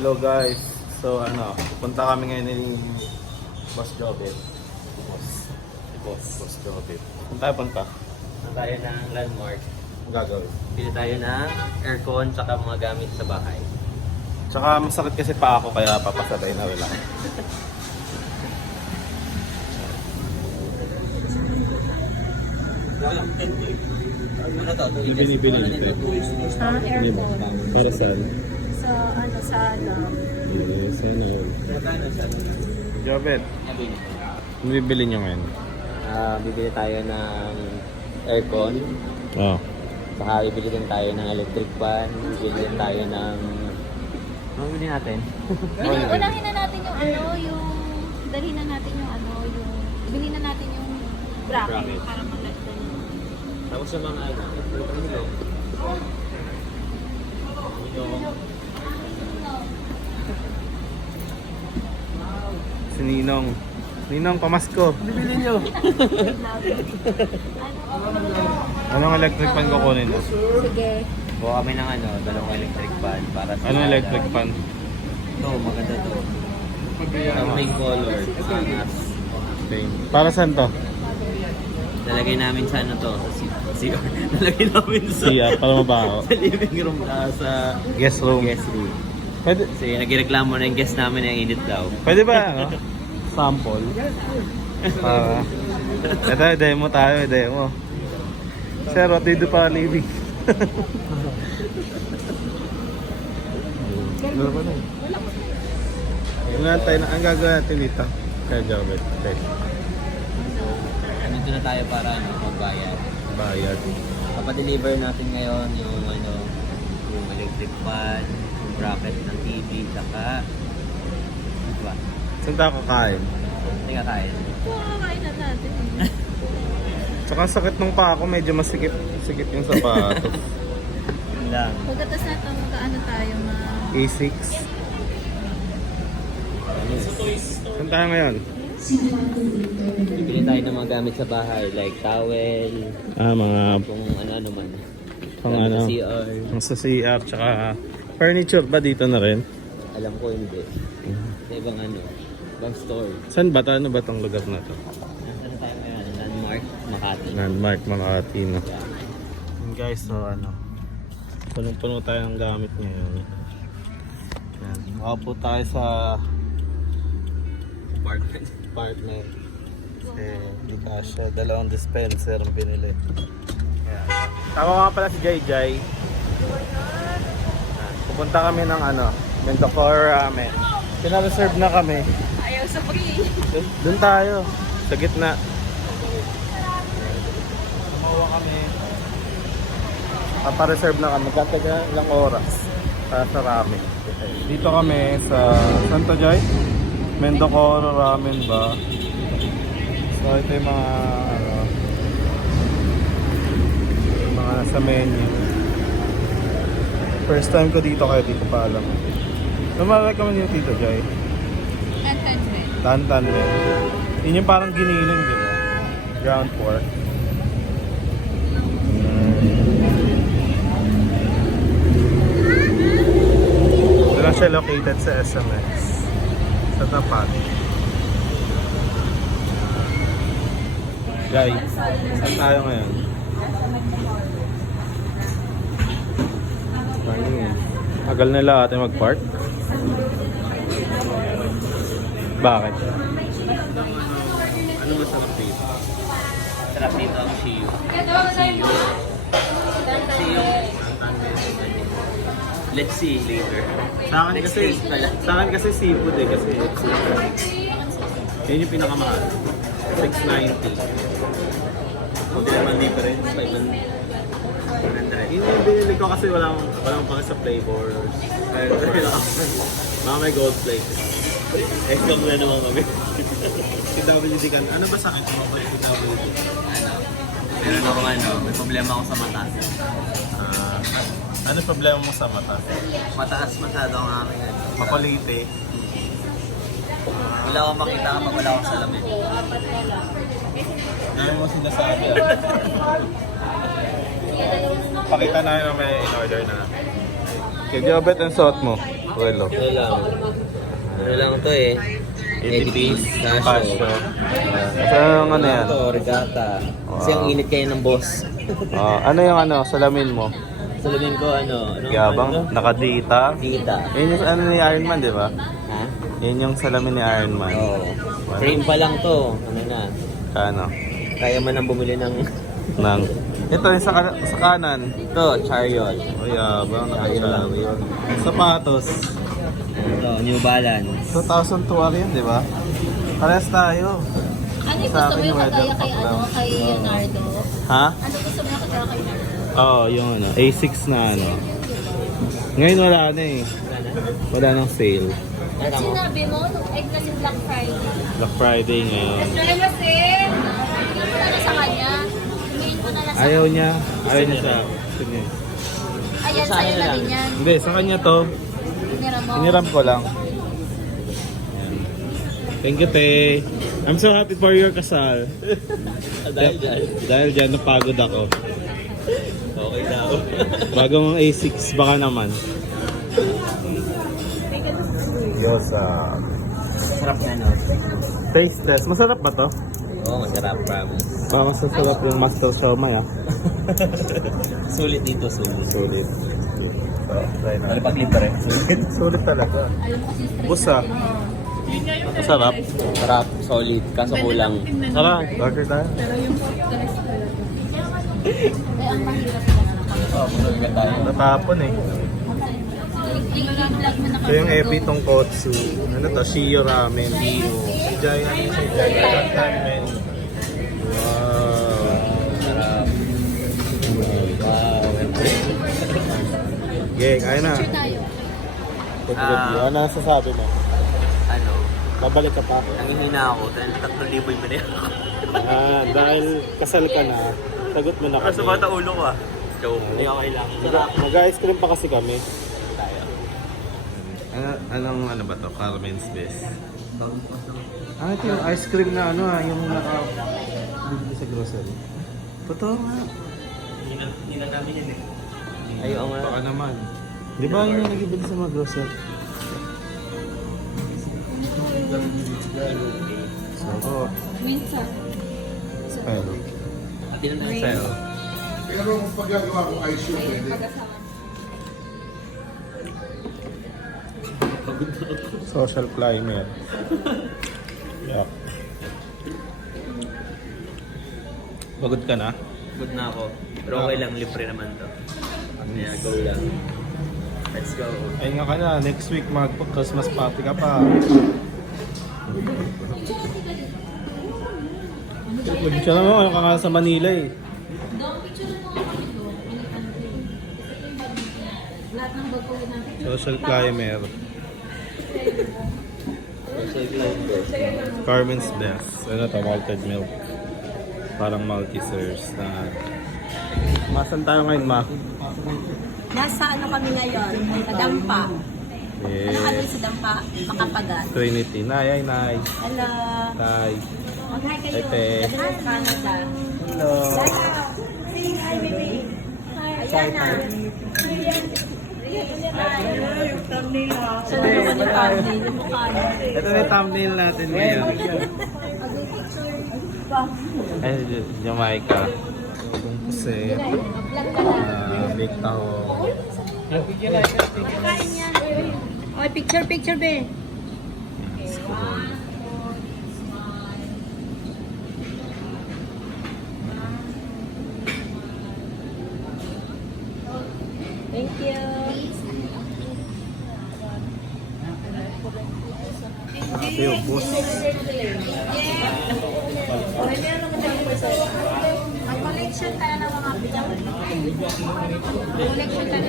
Hello guys. So pupunta kami ngayon ni Boss Jobet. Boss Jobet. Saan tayo punta? Punta tayo ng landmark. Ang gagawin? Pili tayo ng aircon tsaka mga gamit sa bahay. Tsaka masakit kasi pa ako kaya papasabay na wala. Ano to? Binibili nito. Aircon. Para saan? Sa alam. Yes, yun. Magkano siya? Jobet, bibili nyo ngayon? Bibili tayo ng aircon. Oo. Saka bibili din tayo ng electric fan. Bibili din tayo ng... Ano bibili natin? Unahin na natin yung dalhin na natin yung ibili na natin yung bracket, Bracket. para malagdan yung Tapos yung mga ano, ito. Si Ninong. Ninong, pamasko. Bibili nyo! Anong electric fan kukunin mo? Sige. Buka kami ng dalawang electric fan para sa... Anong electric fan? Ito, maganda to. Ang pink color. Angas. Para saan to? Nalagay namin sa to. CR. Nalagay namin sa... Siya, para mabaho. sa living room, sa Guest room. guest room. Pwede, Kasi nagreklamo na yung guest namin na init daw. pwede ba sample? Ito, demo tayo, demo. Sir, what do you do para living? Ang gagawin natin dito. Kaya Jobet. Okay. Nandito na tayo para magbayad. Bayad. Papadeliver natin ngayon yung electric fan, yung bracket ng TV, saka diba? Saan tayo kakain? Hindi ka kain. Kakain na natin. Tsaka sakit nung pa ako, medyo masikip yung sapatos. Yun lang. Pagkatas na ito, magkaano tayo A6. Saan tayo ngayon? Bibili tayo ng mga gamit sa bahay like towel, Mga kung ano-ano man. pang Gamit ano, sa CR. ang sa CR, tsaka furniture ba dito na rin? Alam ko hindi. Sa ibang ibang store. Saan ba? Ano ba tong lugar na to? Nasaan tayo ngayon? Landmark, Makati. Landmark, Makati, no? Yeah. Guys, so punong-puno tayo ng gamit ngayon. Yan. Makapo tayo sa apartment. Kasi di kasha, dalawang dispenser ang binili. Yan. Tama nga pala si Jai Jai. Yan. Pupunta kami ng Mendocor Ramen. Pinareserve na kami. ayaw sa free. Doon tayo, sa gitna. Kumawa kami. Papareserve na kami. Magkataga ilang oras para sa ramen. Dito kami sa Santa Jai. Mendocor Ramen ba? So ito yung mga nasa menu. First time ko dito kaya di ko pa alam. Lumalaki yung Tito Jai. Tantan din. Yun yung parang giniling din. Ground pork. Ito lang siya located sa SMX. Sa tapat. Jai, saan tayo ngayon? Tagal nila ate mag-park. Bakit? Ano masarap dito? Sarap dito ang Shiyu. Let's see later. Sa akin kasi seafood kasi yun yung pinakamahal. 690. Hindi naman difference. 100. Yung binili ko kasi walang pang sa flavors. Mga may gold flake. Exam na naman kami. Si WD kan. Ano ba sakit mo pa si WD? Meron ako may problema ako sa mata. Ano problema mo sa mata? Mataas masyado ang aking Makulite. Wala akong makita kapag wala akong salamin. Dami mo sinasabi. Pakita na yung may in-order na. Kaya Jobet ang suot mo. Well, Ano lang to eh. 80 piece. Casio. Casio. So, yung ano yan? Ito, regata. Kasi ang init kayo ng boss. Ano yung ano, salamin mo? Salamin ko ano Yabang, nakadita. Kita. Yun yung ano ni Iron Man, di ba? Ha? Yun yung salamin ni Iron Man. Oo. Frame pa lang to. Ano na. Kano? Kaya man nang bumili ng Nang. Ito yung sa kanan. ito, Chariot. O yabang, Ayun lang nakadita. yun. Sapatos. Ito, New Balance. 2002 yan, di ba? Parehas tayo. Ano yung Sa gusto mo akin, yung kagaya kay, weather ano, kay Leonardo? Ha? Ano gusto mo yung kagaya kay Leonardo? Oo, yung ano, A6 na ano. Ngayon wala na eh. Wala nang sale. At sinabi mo, nung egg na si Black Friday. Black Friday ngayon. Bigyan mo na lang sa kanya. Bigyan mo na lang sa Ayaw niya. Ayaw niya sa gusto niya. Ayan, sa'yo na din yan. Hindi, sa kanya to. Hiniram mo. Hiniram ko lang. Ayan. Thank you, Te. I'm so happy for your kasal. Dahil dyan. Dahil dyan, napagod ako. Okay na ako. Bagong A6, baka naman. Yosa. Sarap na no? Taste test. Masarap ba to? Oo, masarap, promise. Baka mas masarap yung Master Shawmai ah. Sulit dito, sulit. Sulit. So, try na. Ano pag libre? Sulit talaga. Busa. Masarap. Sarap, solid, kaso kulang. Tara, order tayo. Kaya ang mahirap na Oo, sunod na tayo. Natapon eh. i-vlog mo na Ito yung Ebi Tonkotsu. Ano to? Shio Ramen. Shio. Jaya. Jaya Ramen. Wow. Sarap. Wow. Okay, kaya na. picture tayo. Ano ang sasabi mo? Ano? Babalik ka pa. Nangihina ako, 3,000 yung binaya ako. Dahil kasal ka na, sagot mo na Kasi kami. bata ulo ko ah. Joke. Hindi okay lang. Mag-ice cream pa kasi kami. Tayo. Anong ano ba to? Carmen's Best. Ito yung ice cream na ano yung naka-bili sa grocery. Totoo nga. Hindi na namin yun eh. Ayaw nga. Baka naman. Di ba yun yung nag-ibili sa mga grocery? So, Windsor. pero. Ilan na sa'yo? Pero kung paggagawa ko ice cream, pwede. Social climate. Yeah. Pagod ka na? Good na ako. Pero okay lang, libre naman to. Kaya go lang. Let's go. Ay nga ka na, next week mag-Christmas party ka pa. Picture na mo, ano ka nga sa Manila eh. Lahat ng baguhin natin. Social climber. Social climber. Carmen's Best. Ano to, malted milk. Parang multi-serves na. Masan tayo ngayon, Ma? Nasa ano kami ngayon? Sa Dampa. Ano kami Yes. sa Dampa? Makapagat. Trinity. Nay, ay, nay. Hello. Nay. Mag-hi kayo. Ete. Hello, Canada. Hello. Say hi, baby. Ayan na. Sa naman yung family, yung mukha niya. Ito na yung thumbnail natin ngayon. Ay, Jamaica. Kung kasi, bake taho. Oy, picture, be. Thank you. Ito yung bus. Mag-collection tayo ng mga collection tayo.